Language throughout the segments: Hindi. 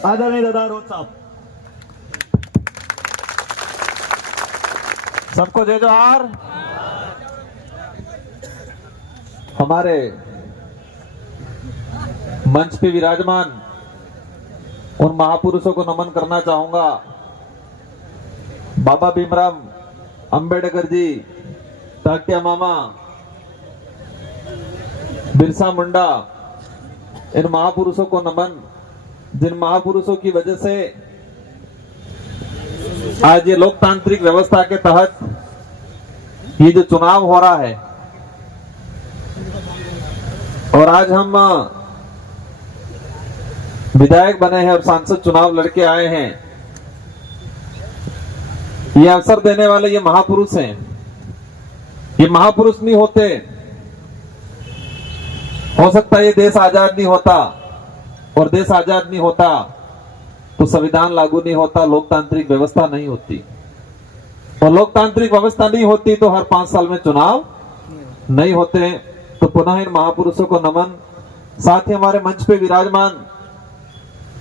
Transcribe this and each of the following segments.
आदरणीय दादा रोज साहब। सबको जय जोहार। हमारे मंच पे विराजमान उन महापुरुषों को नमन करना चाहूंगा। बाबा भीमराव अंबेडकर जी, तात्या मामा, बिरसा मुंडा, इन महापुरुषों को नमन, जिन महापुरुषों की वजह से आज ये लोकतांत्रिक व्यवस्था के तहत ये जो चुनाव हो रहा है और आज हम विधायक बने हैं और सांसद चुनाव लड़के आए हैं, ये अवसर देने वाले ये महापुरुष हैं। ये महापुरुष नहीं होते, हो सकता है ये देश आजाद नहीं होता, और देश आजाद नहीं होता तो संविधान लागू नहीं होता, लोकतांत्रिक व्यवस्था नहीं होती, और लोकतांत्रिक व्यवस्था नहीं होती तो हर 5 साल में चुनाव नहीं होते। तो पुनः इन महापुरुषों को नमन। साथ ही हमारे मंच पे विराजमान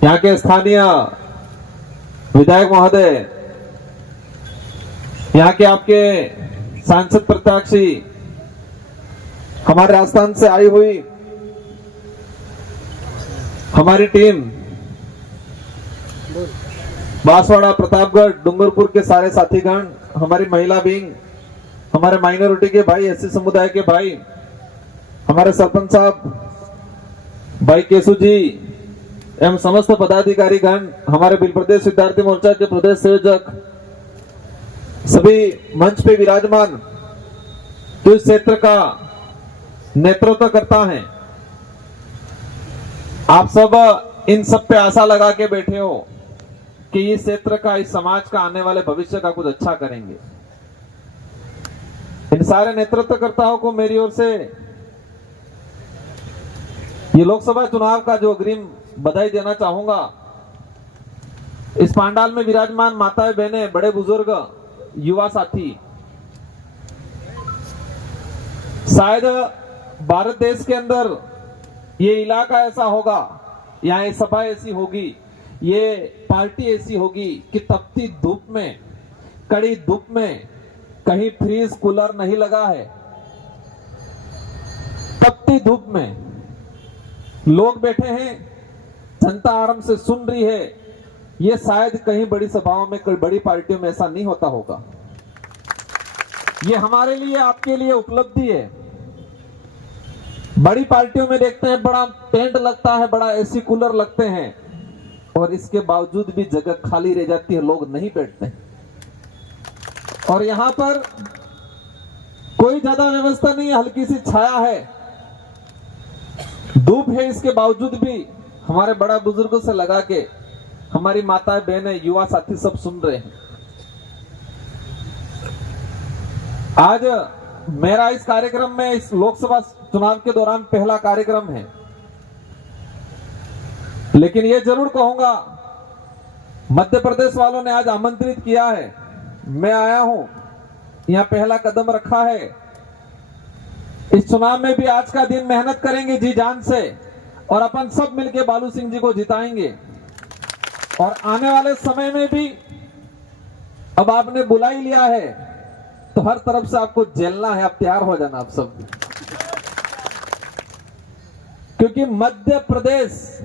यहाँ के स्थानीय विधायक महोदय, यहाँ के आपके सांसद प्रत्याशी, हमारे राजस्थान से आई हुई हमारी टीम, बांसवाड़ा, प्रतापगढ़, डूंगरपुर के सारे साथीगण, हमारी महिला विंग, हमारे माइनॉरिटी के भाई, एससी समुदाय के भाई, हमारे सरपंच साहब भाई केशु जी एवं समस्त पदाधिकारी गण, हमारे बिल प्रदेश विद्यार्थी मोर्चा के प्रदेश संयोजक, सभी मंच पे विराजमान तो इस क्षेत्र का नेतृत्व करता है। आप सब इन सब पे आशा लगा के बैठे हो कि इस क्षेत्र का, इस समाज का आने वाले भविष्य का कुछ अच्छा करेंगे। इन सारे नेतृत्वकर्ताओं को मेरी ओर से ये लोकसभा चुनाव का जो अग्रिम बधाई देना चाहूंगा। इस पांडाल में विराजमान माताएं, बहनें, बड़े बुजुर्ग, युवा साथी, शायद भारत देश के अंदर ये इलाका ऐसा होगा, यहाँ ये सभा ऐसी होगी, ये पार्टी ऐसी होगी कि तपती धूप में, कड़ी धूप में, कहीं फ्रीज कूलर नहीं लगा है, तपती धूप में लोग बैठे हैं, जनता आराम से सुन रही है। ये शायद कहीं बड़ी सभाओं में, कोई बड़ी पार्टियों में ऐसा नहीं होता होगा। ये हमारे लिए, आपके लिए उपलब्धि है। बड़ी पार्टियों में देखते हैं बड़ा टेंट लगता है, बड़ा एसी कूलर लगते हैं, और इसके बावजूद भी जगह खाली रह जाती है, लोग नहीं बैठते। और यहां पर कोई ज्यादा व्यवस्था नहीं है, हल्की सी छाया है, धूप है, इसके बावजूद भी हमारे बड़ा बुजुर्गों से लगा के हमारी माताएं, बहनें, युवा साथी सब सुन रहे हैं। आज मेरा इस कार्यक्रम में, इस लोकसभा चुनाव के दौरान पहला कार्यक्रम है, लेकिन यह जरूर कहूंगा, मध्य प्रदेश वालों ने आज आमंत्रित किया है, मैं आया हूं, यहां पहला कदम रखा है। इस चुनाव में भी आज का दिन मेहनत करेंगे जी जान से, और अपन सब मिलके बालू सिंह जी को जिताएंगे। और आने वाले समय में भी, अब आपने बुला ही लिया है तो हर तरफ से आपको झेलना है, आप तैयार हो जाना आप सब, क्योंकि मध्य प्रदेश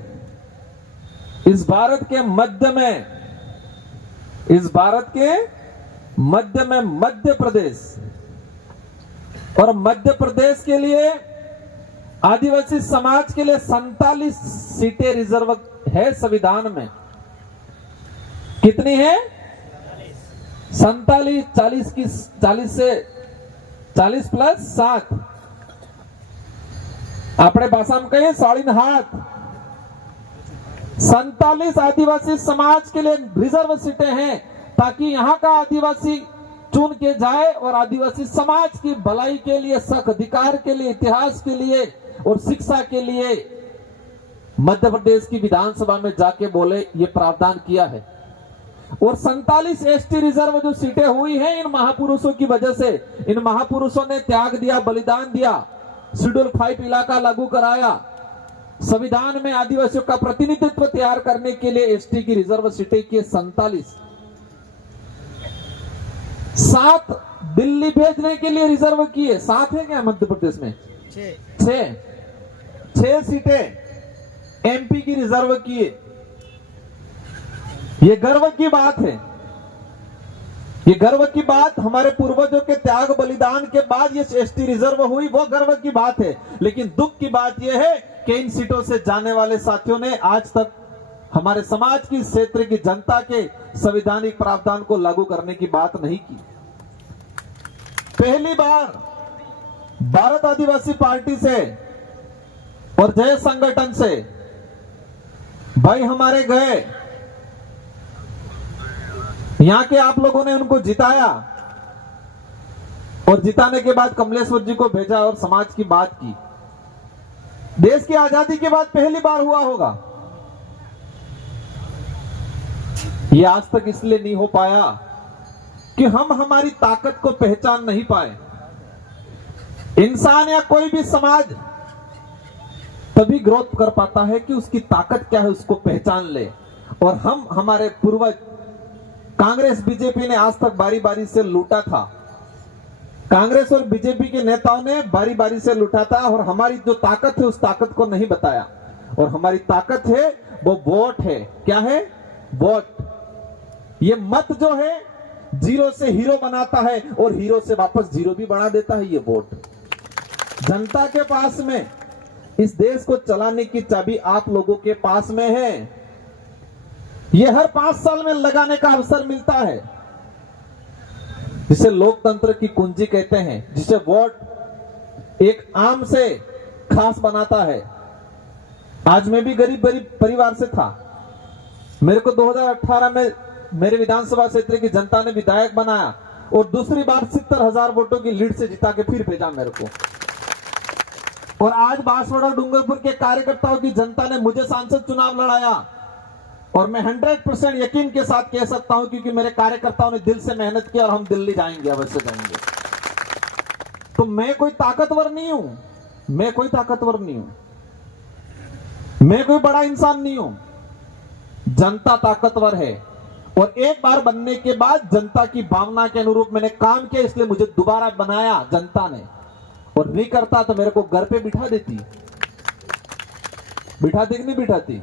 इस भारत के मध्य में, इस भारत के मध्य में मध्य प्रदेश, और मध्य प्रदेश के लिए, आदिवासी समाज के लिए 47 सीटें रिजर्व है संविधान में। कितनी है? 47, 40 की 40 से 40 प्लस 7, अपने भाषा में कहें 47 47 आदिवासी समाज के लिए रिजर्व सीटें हैं, ताकि यहां का आदिवासी चुन के जाए और आदिवासी समाज की भलाई के लिए, हक अधिकार के लिए, इतिहास के लिए और शिक्षा के लिए मध्य प्रदेश की विधानसभा में जाके बोले, ये प्रावधान किया है। और 47 एसटी रिजर्व जो सीटें हुई हैं इन महापुरुषों की वजह से, इन महापुरुषों ने त्याग दिया, बलिदान दिया, शेड्यूल 5 इलाका लागू कराया, संविधान में आदिवासियों का प्रतिनिधित्व तैयार करने के लिए एसटी की रिजर्व सीटें की 47, 7 दिल्ली भेजने के लिए रिजर्व किए। 7 है क्या मध्य प्रदेश में? 6 सीटें एमपी की रिजर्व किए। ये गर्व की बात है, ये गर्व की बात। हमारे पूर्वजों के त्याग बलिदान के बाद ये एसटी रिजर्व हुई, वो गर्व की बात है। लेकिन दुख की बात यह है कि इन सीटों से जाने वाले साथियों ने आज तक हमारे समाज की, क्षेत्र की जनता के संवैधानिक प्रावधान को लागू करने की बात नहीं की। पहली बार भारत आदिवासी पार्टी से और जय संगठन से भाई हमारे गए, यहां के आप लोगों ने उनको जिताया और जिताने के बाद कमलेश्वर जी को भेजा और समाज की बात की। देश की आजादी के बाद पहली बार हुआ होगा। यह आज तक इसलिए नहीं हो पाया कि हम हमारी ताकत को पहचान नहीं पाए। इंसान या कोई भी समाज तभी ग्रोथ कर पाता है कि उसकी ताकत क्या है उसको पहचान ले। और हम, हमारे पूर्वज कांग्रेस बीजेपी ने आज तक बारी बारी से लूटा था। कांग्रेस और बीजेपी के नेताओं ने बारी बारी से लूटा था और हमारी जो ताकत है उस ताकत को नहीं बताया। और हमारी ताकत है वो वोट है। क्या है? वोट। ये मत जो है जीरो से हीरो बनाता है और हीरो से वापस जीरो भी बना देता है। ये वोट जनता के पास में, इस देश को चलाने की चाबी आप लोगों के पास में है। ये हर 5 साल में लगाने का अवसर मिलता है, जिसे लोकतंत्र की कुंजी कहते हैं, जिसे वोट एक आम से खास बनाता है। आज मैं भी गरीब परिवार से था। मेरे को 2018 में मेरे विधानसभा क्षेत्र की जनता ने विधायक बनाया और दूसरी बार 70,000 वोटों की लीड से जिता के फिर भेजा मेरे को। और आज बांसवाड़ा डूंगरपुर के कार्यकर्ताओं की जनता ने मुझे सांसद चुनाव लड़ाया और मैं 100% यकीन के साथ कह सकता हूं, क्योंकि मेरे कार्यकर्ताओं ने दिल से मेहनत की और हम दिल्ली जाएंगे, अवश्य जाएंगे। तो मैं कोई ताकतवर नहीं हूं, मैं कोई ताकतवर नहीं हूं, मैं कोई बड़ा इंसान नहीं हूं। जनता ताकतवर है और एक बार बनने के बाद जनता की भावना के अनुरूप मैंने काम किया, इसलिए मुझे दोबारा बनाया जनता ने। और नहीं करता तो मेरे को घर पे बिठा देती, बिठाती कि नहीं बिठाती?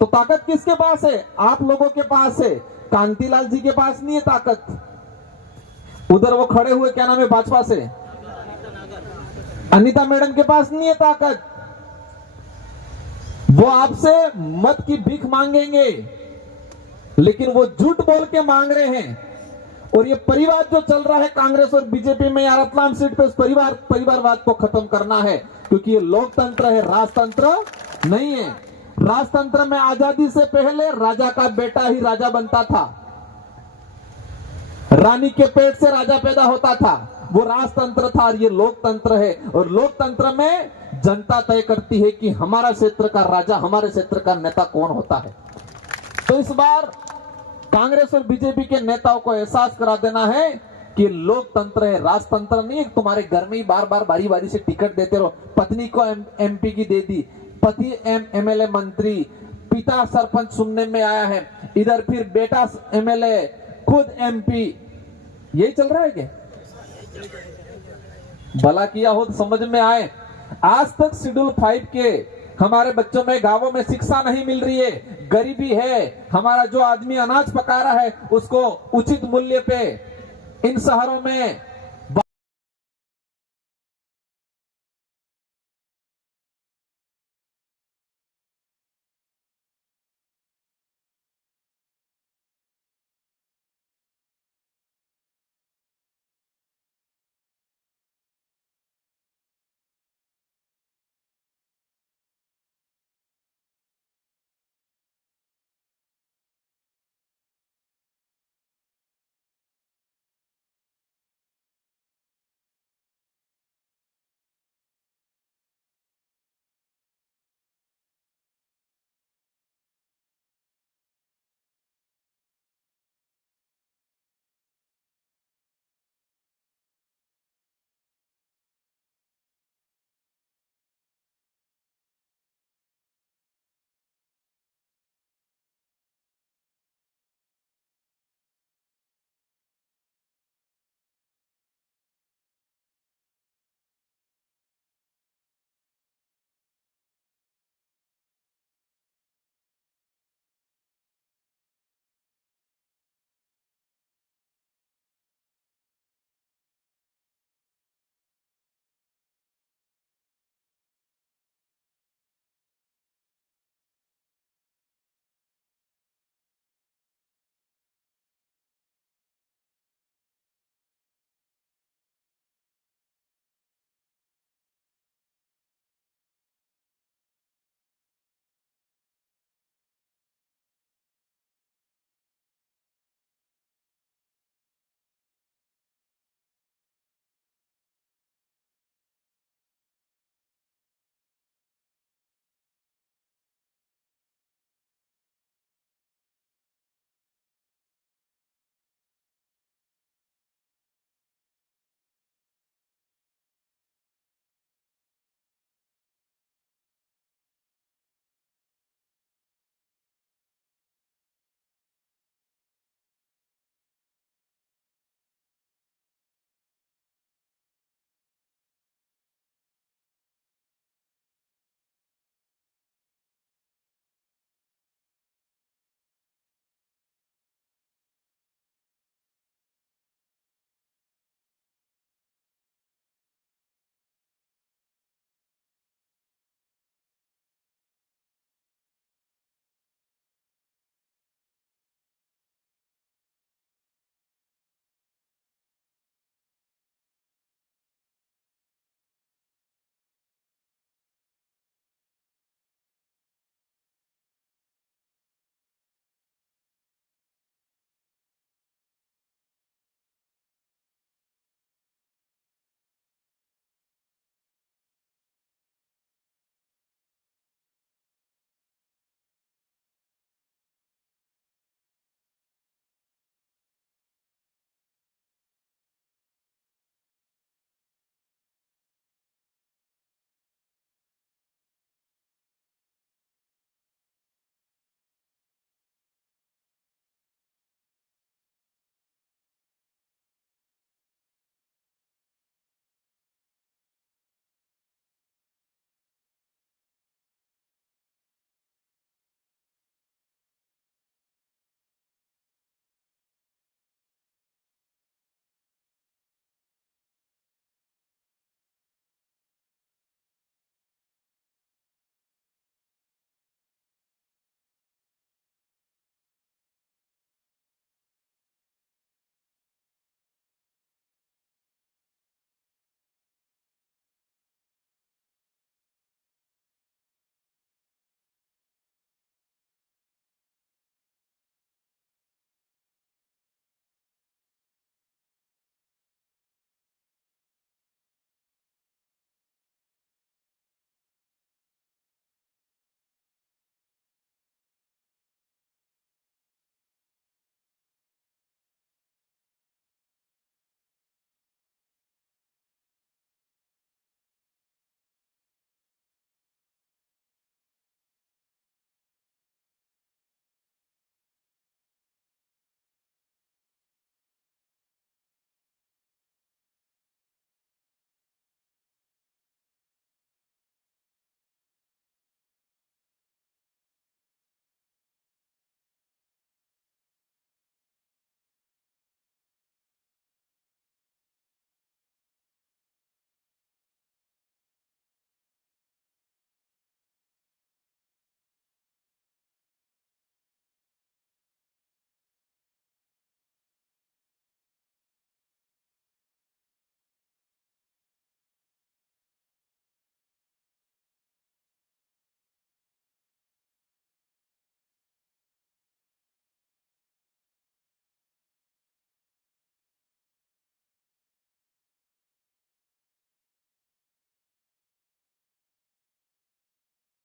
तो ताकत किसके पास है? आप लोगों के पास है। कांतिलाल जी के पास नहीं है ताकत। उधर वो खड़े हुए, क्या नाम है भाजपा से, अनीता मैडम के पास नहीं है ताकत। वो आपसे मत की भीख मांगेंगे, लेकिन वो झूठ बोल के मांग रहे हैं। और ये परिवार जो चल रहा है कांग्रेस और बीजेपी में, यार रतलाम सीट पे उस परिवारवाद को खत्म करना है, क्योंकि ये लोकतंत्र है, राजतंत्र नहीं है। राजतंत्र में आजादी से पहले राजा का बेटा ही राजा बनता था, रानी के पेट से राजा पैदा होता था। वो राजतंत्र था और ये लोकतंत्र है। और लोकतंत्र में जनता तय करती है कि हमारा क्षेत्र का राजा, हमारे क्षेत्र का नेता कौन होता है। तो इस बार कांग्रेस और बीजेपी के नेताओं को एहसास करा देना है कि लोकतंत्र है, राजतंत्र नहीं है। तुम्हारे घर में ही बार बार बारी बारी से टिकट देते रहो। पत्नी को एमपी की दे दी, पति एमएलए मंत्री, पिता सरपंच सुनने में आया है, इधर फिर बेटा एमएलए, खुद एमपी। यही चल रहा है क्या? भला किया हो तो समझ में आए। आज तक शेड्यूल 5 के हमारे बच्चों में, गांवों में शिक्षा नहीं मिल रही है, गरीबी है। हमारा जो आदमी अनाज पका रहा है उसको उचित मूल्य पे इन शहरों में